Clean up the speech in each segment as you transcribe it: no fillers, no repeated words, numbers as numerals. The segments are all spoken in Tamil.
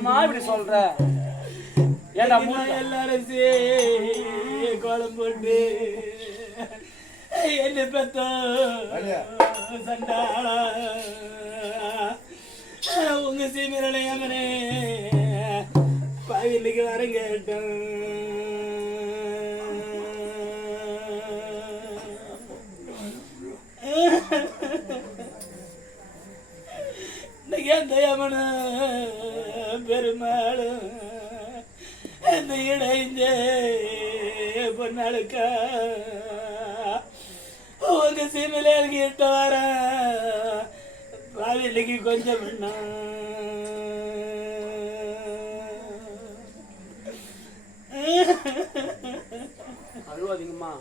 என்னம்மா இப்படி சொல்ற? ஏடா எல்லாரும் கோலம் போட்டு என்ன பெத்தோ சண்டாளா உங்க சீமிரலையாமனே பாவிலுக்கு வர கேட்டோம். தயமன பெருமாளும் அந்த இடைஞ்ச பொன்னாளுக்கா உங்க சீமையில கிட்ட வர பாவிலைக்கு கொஞ்சம் அழுவாதீங்கம்மா.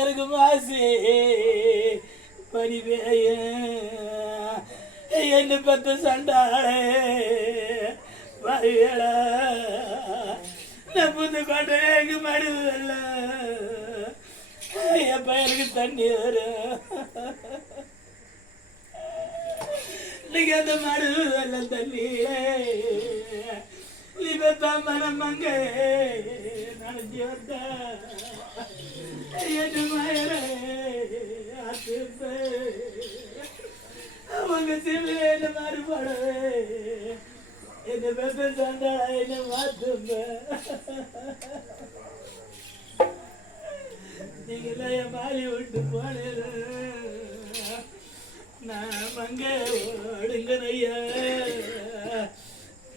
எனக்கு மாசி பரிவேய என்ன பத்து சண்டாளே வரியலா நான் புது கோட்டைக்கு மடுவல்ல என் பையனுக்கு தண்ணி வரும். இன்னைக்கு அந்த மடுவல்ல தண்ணியே இப்பத்தான் மனம் அங்க நினைச்சி வந்தா என் மயரே அவங்க சீமையில என்ன மாறுபாடவே என்ன பெத்த சண்டா என்ன மாத்தும்ப. நீங்கள என் மாறி விட்டு போன நான் மங்க ஓடுங்கனையா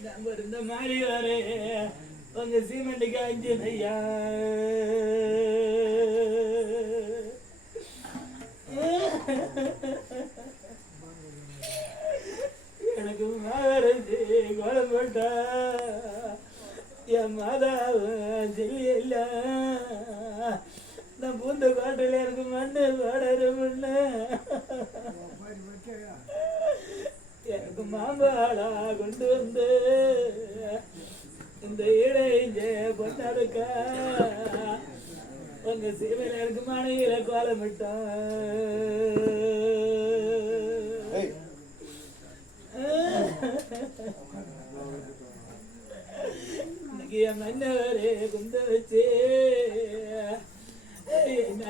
நம்ம இருந்த மாறி வர உங்க சீமெண்ட்டுக்கு அஞ்சுனையா. எனக்கு மகரது கோலம் போட்டா என் மாதாவ செல்ல நான் பூந்த கோட்டையில எனக்கு மண்ணு பாடற எனக்கு மாம்பாளா கொண்டு வந்து இந்த இடைஞ்ச பொண்ணாடுக்கா உங்க சீமையில எனக்கு மனையில கோலமிட்டான். இன்னைக்கு என் மன்னவரே குந்த வச்சு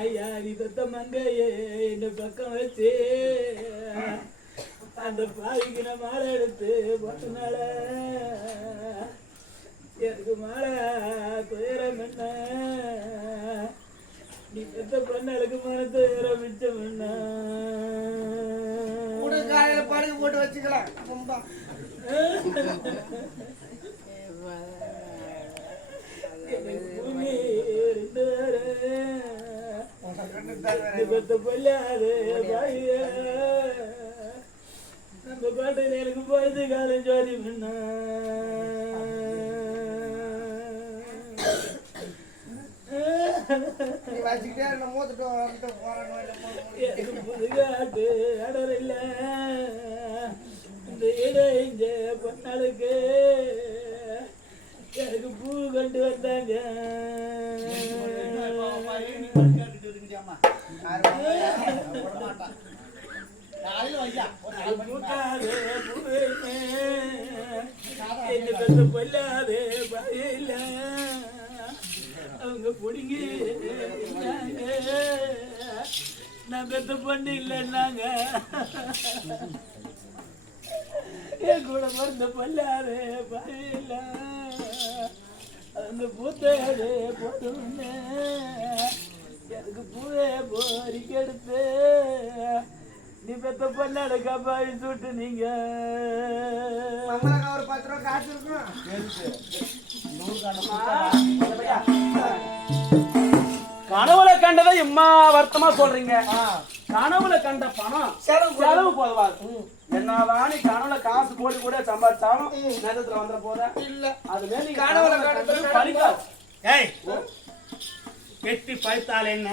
ஐயாரி பத்த மங்கையே இந்த பக்கம் வச்சு அந்த பாவிக்கு நான் மாலை எடுத்து போட்டனால எனக்கு மாலை துயரம் என்ன நீ பெத்த பொண்ணளுக்கு மன துயரம் மிச்சம் என்ன காலையில படுக்க போட்டு வச்சுக்கலாம். நம்ம பாட்டையில எனக்கு போயிட்டு காலம் ஜோதி பண்ணா புதுகாட்டு அடர் இல்ல இந்த இடைஞ்ச பொண்ணாளுக்கு எனக்கு பூ கொண்டு வந்தாங்க. பொல்லாது பயில அவங்க பிடிங்கி நான் பெத்த பொண்ணு இல்லைன்னாங்க. என் கூட பிறந்த பொல்லாது பயில அந்த பூத்தது போதுன்னு எனக்கு பூவே போரிக்கு எடுத்து நீ பெத்த பொண்ணாட காப்பாடி சுட்டு நீங்க ஒரு 10 ரூபா காசு இருக்கும். கனவுல கண்டதை இம்மா வருத்தமா சொல்றீங்க. கனவுல கண்ட பணம் செலவு போதுவாது. என்னதான் நீ கனவுல காசு கோடி கூட சம்பாதிச்சாலும் நேரத்துல வந்துட போத இல்ல. அது மேல கனவுல கண்டது படிக்காது. வெட்டி பழுத்தால் என்ன,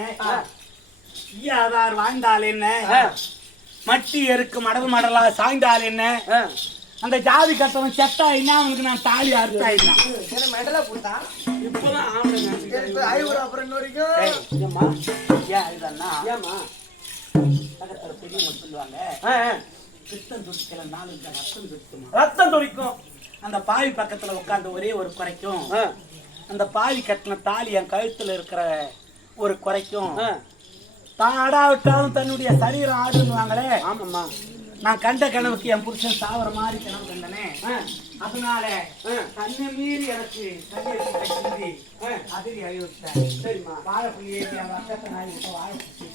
ஈயாதார் வாழ்ந்தால் என்ன, மட்டி எருக்கு மடல் மடலா சாய்ந்தால் என்ன, அந்த ஜாதி கட்டவன் செத்தா என்ன அவனுக்கு நான் தாலி அறுத்தா என்ன மெடலா போட்டா இப்பதான் ஆம்பளை அப்புறம் வரைக்கும் ஏமா ஏன் இதுதானா ஏமா பெரியவங்க சொல்லுவாங்க ரத்தம் துடிக்கல 4 ரத்தம் துடிக்குமா ரத்தம் துடிக்கும். அந்த பாவி பக்கத்துல உட்கார்ந்து ஒரே ஒரு குறைக்கும் அந்த பாவி கட்டின தாலி என் கழுத்துல இருக்கிற ஒரு குறைக்கும் தான் ஆடாவிட்டாலும் தன்னுடைய சரீரம் ஆடுன்னுவாங்களே. ஆமாம்மா. நான் கண்ட கனவுக்கு என் புருஷன் சாவர மாதிரி கனவு கண்டனே. அதனால தன்னை மீறி எனக்கு தண்ணி அதிரி அழிவிட்டேன். சரிம்மா, வாழைப்புள்ளி ஏற்றி அந்த அக்கத்தை நான் இப்போ வாழைப்புச்சு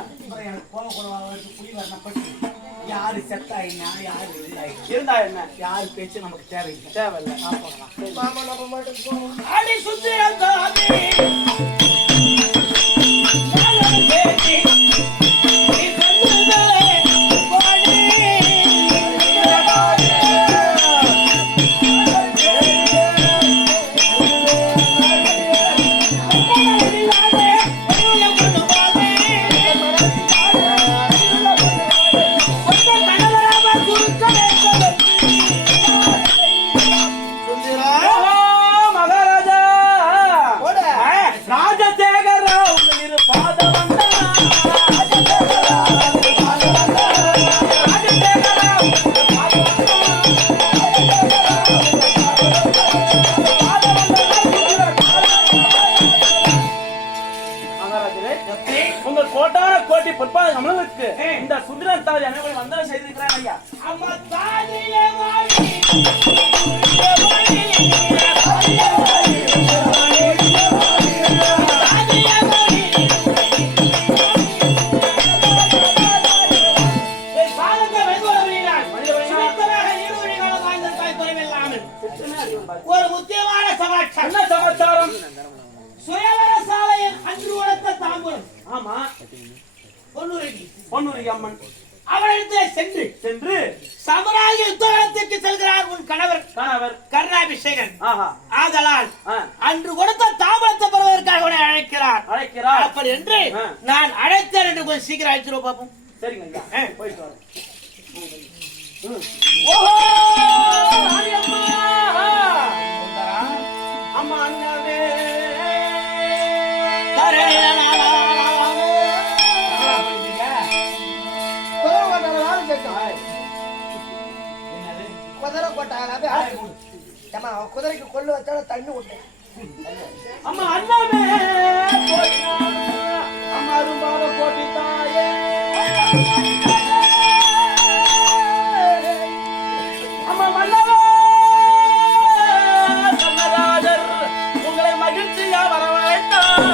அப்புறம் எனக்கு கோவ குறவாக புளி வரணப்பட்டு யாரு செத்தா என்ன யாரு இருந்தா என்ன யாரு பேச்சு நமக்கு தேவையில்லை. தேவையில்லை. மாமா நம்ம மட்டும் போவோம். அடி சுத்திரம் உங்க கோட்டான கோட்டி பொற்பாத நம்மளுக்கு இந்த சுந்தரன் தாதி அனைவரும் வந்தனம் செய்திருக்கிறார் ஐயா. அம்மா தாதியே வாடி ஒரு முக்கியமான சமாச்சாரம். என்ன சமாச்சாரம்? சுயவர சாலையில் அன்று உழைத்த தாம்பூலம். ஆமா, பொன்னுரி அம்மன் அவரிடத்தில் சென்று சென்று சமராகி யுத்தகலத்திற்கு செல்கிறார் உன் கணவர் கருணாபிஷேகன். ஆதலால் அன்று கொடுத்த தாம்பூலத்தை பெறுவதற்காக உன்னை அழைக்கிறார். அப்படி என்று நான் அழைத்தேன் என்று கொஞ்சம் சீக்கிரம் அழைச்சிருவோம் பாப்போம். சரிங்க ஐயா, போயிட்டு வரேன். ஓஹோ அம்மா அண்ணாவே குதிரைக்கு கொள்ளு வச்சாலும் தண்ணி விட்டேன். அம்மா அண்ணாவே அம்மா அரும்பாவ போட்டி தாயே அம்மா மன்னவா கண்ணராஜர் உங்களை மகிழ்ச்சியா வரவழைத்தார்.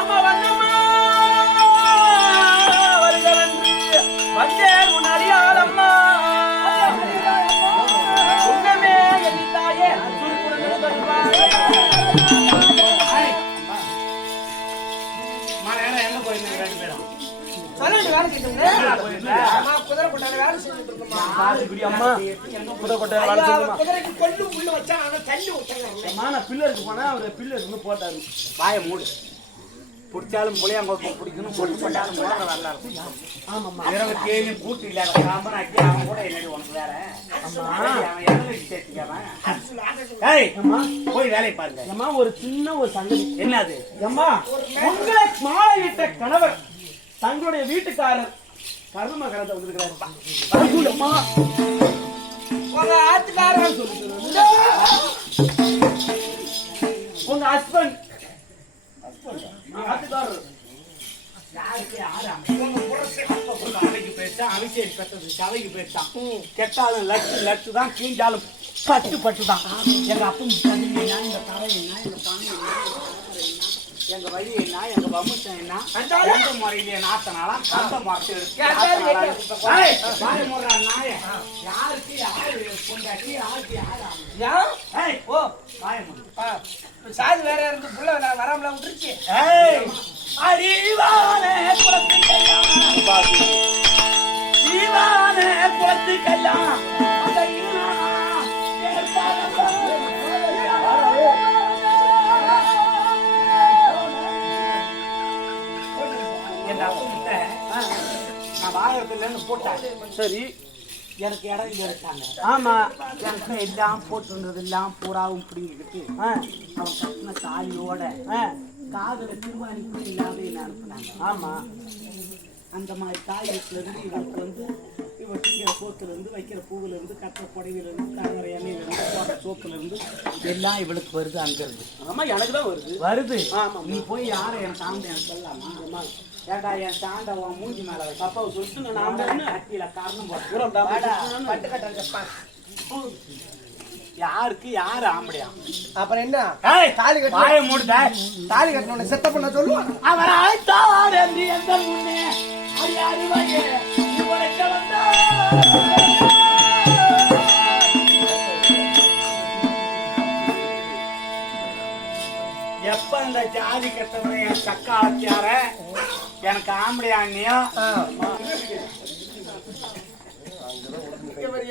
அம்மா வண்ணம்மா வருகிறன்று வந்தேன் உன் அடியாரம்மா உன்னமே என் தாயே சுருக்குடன் தருவாயே. எங்க போயிருந்தீங்க ரெண்டு பேரும்? சொல்ல வேண்டிய வேலை செஞ்சோம்னா குதிரை கொட்டார வேலை செஞ்சுட்டு இருக்கோம்மா. அம்மா புத கொட்டை வேலை செய்யுமா? குதிரைக்கு கொள்ளு உள்ள வச்சா ஆனா தண்ணி விட்டாங்க. அம்மா நான் பில்லருக்கு போனா அவர் பில்லருக்கு போட்டாரு. வாயை மூடு. பிடிச்சாலும் புளியாங்கோப்பு பிடிக்கணும், பொட்டு போட்டாலும் போட வரல. ஆமாம்மா. 27 கூட்டு இல்லாத சாம்பன் அக்கி அவன் கூட என்னடி உனக்கு வேற? அவன் எவ்வளவு சேர்த்துக்காமன்? ஏய் அம்மா போய் வேலையை பாருங்க. அம்மா ஒரு சின்ன ஒரு சங்கதி. என்னது? அம்மா உங்களை மாலையிட்ட கணவர் தங்களுடைய வீட்டுக்காரர் கரும கரத்தை வந்திருக்கிறாரு. அம்மா உங்க ஆத்துக்காரன் உங்க ஹஸ்பண்ட் ஆத்துக்காரர் யாருக்கு யாரு அவைக்கு போயிட்டான், அபிஷேக் பெற்றது சவைக்கு போயிட்டான். கெட்டாலும் லட்டு தான், கீஞ்சாலும் பட்டு தான். எங்க அப்பன் என்ன, எங்க தரை என்ன, எங்க பணம் என்ன, எங்க வழி என்ன, எங்க வம்சம் என்ன, எந்த முறையிலே நாத்தனாலாம் அந்த மரத்தை நாய யாருக்கு யாரு கொண்டாட்டி யாருக்கு யாரு ஓ பாயமுடி சாது வேற இருந்து புள்ள வராமல விட்டுருச்சு. அறிவான குலத்துக்கெல்லாம் ஜீவான குலத்துக்கெல்லாம் என் அப்பங்கிட்ட நான் வாயத்திலேருந்து போட்டேன். சரி, எனக்கு இடம் இல்லை இருக்காங்க. ஆமா, எனக்கு எல்லாம் போட்டுருந்தது எல்லாம் பூராவும் பிடிங்கிக்கிட்டு அவன் கட்டின தாலியோட காதல திருவாணி கூட இல்லாத என்ன அனுப்புனாங்க. ஆமா, அந்த மாதிரி காய்கறில இருந்து இவளுக்கு வந்து இவ திங்கிற சோத்துல இருந்து வைக்கிற பூவுல இருந்து கட்டுற புடவையில இருந்து கருவறை எண்ணெயில இருந்து போடுற சோப்புல இருந்து எல்லாம் இவளுக்கு வருது அங்க இருந்து. ஆமா எனக்கு தான் வருது. வருது. ஆமா. நீ போய் யாரை என் சாண்டை எனக்கு சொல்லலாமா? ஏடா என் சாண்டை உன் மூஞ்சி மேல வை. அப்பாவை சொல்லிட்டு நான் கட்டியில காரணம் போட்டு பட்டு கட்டுறேன். யாருக்கு யாரு ஆம்படியா? அப்புறம் என்ன தாலி கட்ட மூடுத தாலி கட்டணும் செத்த பண்ண சொல்லுவான். அவர் ஆய்த்தார் என்று எந்த முன்னே அறிவாயே உரைக்க வந்தார். எப்ப இந்த ஜாதி கட்டவனை என் சக்கா ஆச்சியார எனக்கு ஆம்படியா அண்ணியா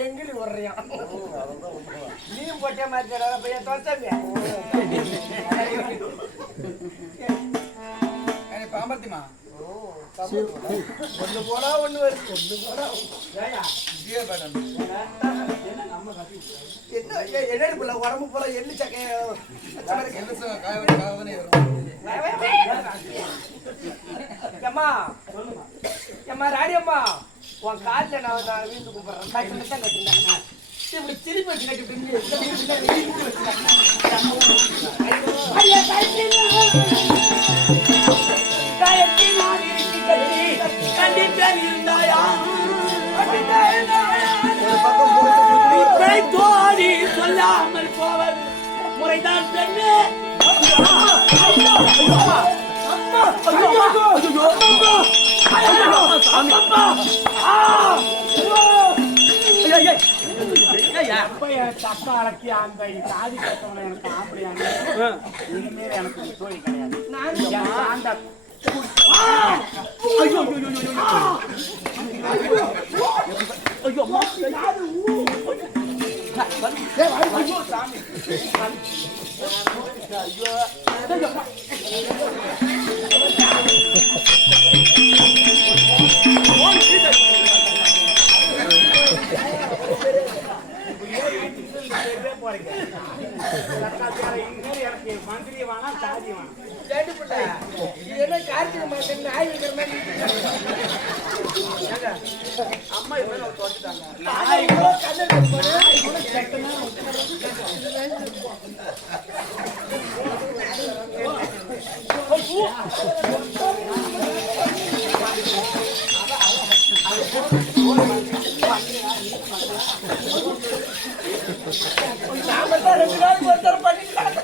எங்கிலி வர்றியான் நீ போட்டே மாத்திர பையன் தோசை பாம்பத்திமா ஒண்ணு போனா ஒண்ணு வருது. ஒண்ணு போனா என்ன உடம்பு போல எள்ளு சக்கைய ஏம்மா ராணி அம்மா உன் காட்டுல நான் வீட்டு கூப்பிடுறேன் கட்டுனேன் இப்படி திருப்பி வச்சு தோழி சொல்லாமல் போவது முறைதான் பெண்ணே. தப்பா அழைச்சி அந்த சாதி கட்டவனை எனக்கு ஆம்படியாங்க இனிமேல் எனக்கு தோழி கிடையாது. மந்திரி வேணா சாதி வேணாம். என்ன கார்த்திகை மாசம் நாய் வைக்கிற மாதிரி அம்மா இவங்க தோட்டுட்டாங்க. நாய் கூட நாம 2 நாள் ஒருத்தர் பண்ணிக்கலாம்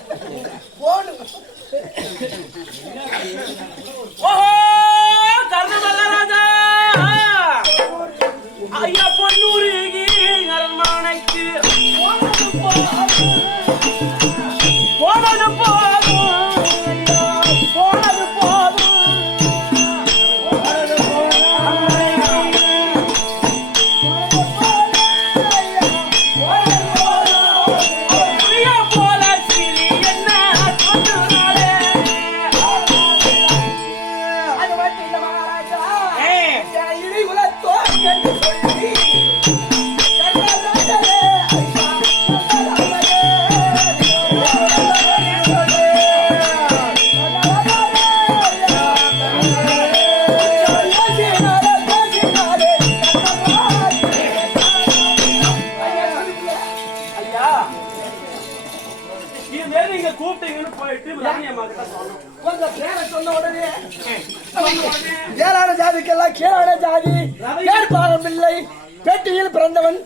போடு. ஓஹோ கர்ணமல்லராஜா ஐயா பொன்னூரி அரண்மனைக்கு போனது கூப்பிட்டீங்கன்னு போயிட்டு உங்க பேரை சொன்ன உடனே ஏழான ஜாதிக்கெல்லாம் கீழான ஜாதி பேர்பாகம் இல்லை பெட்டியில் பிறந்தவன்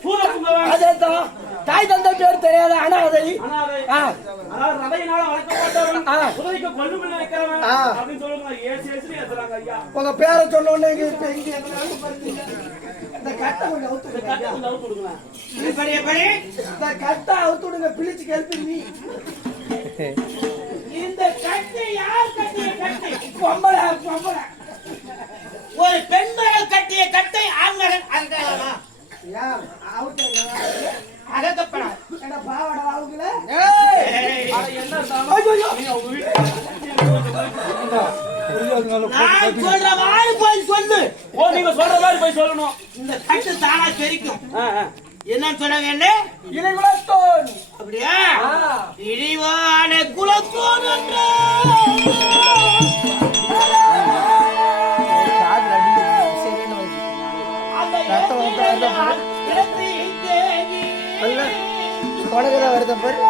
அதேதான் தாய் தந்தை பேர் தெரியாத அனாதை உங்க பேரை சொன்ன உடனே இந்த கட்டை கொஞ்சம் அவுத்து விடுங்க பிழிச்சு கெழுப்பி. இந்த கட்டை யார் கட்டிய கட்டை? பொம்பளை பொம்பளை ஒரு பெண்கள் கட்டிய கட்டை ஆண்கள் அங்கலமா அகக்கப்படா பாவட வாவுங்கள நான் சொல்ற மாதிரி போய் சொல்லு. ஓ நீங்க சொல்ற மாதிரி போய் சொல்லணும். இந்த கட்டு தானா தெரிக்கும். என்னன்னு சொன்னாங்க? என்ன இலை குலத்தோன். அப்படியா? இழிவான குலத்தோன் என்று உனக்குதான் வருத பாரு.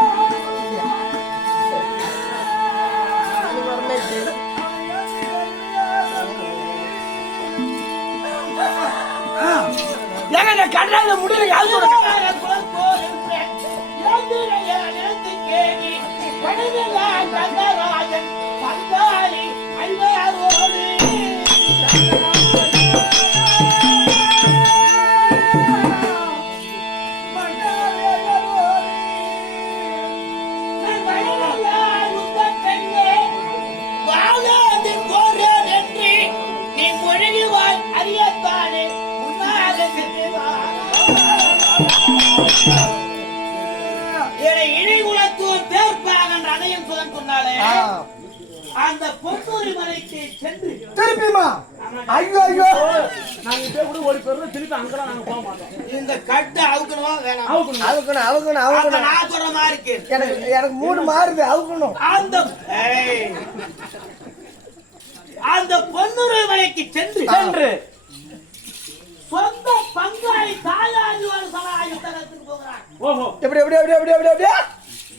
ஏங்க கண்ணால முடியல யாரு அந்த பொன்னூரி மலைக்கு சென்று திருப்பிமா ஐயோ ஐயோ நாங்க இப்ப கூட ஓடி போறோம் திருப்பி அங்கெல்லாம் நாங்க போக மாட்டோம் இந்த கட்டு அவுக்கணுமா வேணாம் அவுக்கணும் அவுக்கணும் அவுக்கணும் நான் சொல்ற மாதிரி இருக்கு எனக்கு மூணு மாறுது அவுக்கணும் அந்த பொன்னுரை மலைக்கு சென்று சொந்த பங்காளி தாயாரி ஒரு சலாயுத்தரத்துக்கு போகிறான். ஓஹோ எப்படி எப்படி எப்படி எப்படி எப்படி எப்படி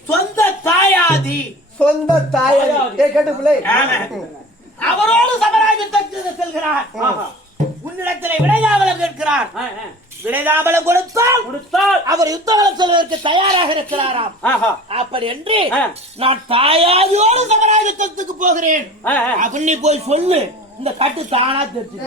சொந்த தாயாதி சொந்த தாயாரி கேட்டு பிள்ளை அவரோடு சமராஜத்துக்கு செல்கிறார். உன்னிடத்திலே விடைதாமலம் கேட்கிறார். விடைதாமலம் கொடுத்தால் அவர் யுத்தம் சொல்வதற்கு தயாராக இருக்கிறாராம். அப்படி என்று நான் தாயாரியோடு சமராஜத்துக்கு போகிறேன் அப்படின்னு நீ போய் சொல்லு. இந்த கட்டு தானா தெரிஞ்சு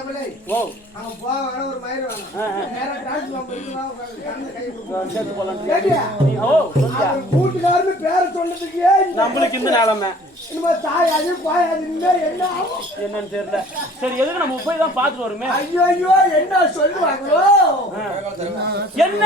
கூட்டுக்காரன்னு பேர சொன்னதுக்கு நம்மளுக்கு இந்த நிலைமை இனிமே தாயாது பாயாது என்ன ஆகும் என்னன்னு தெரியல. சரி எதுக்கு நம்ம போய் தான் பாத்துட்டு வருமே. ஐயோ ஐயோ என்ன சொல்லுவாங்களோ என்ன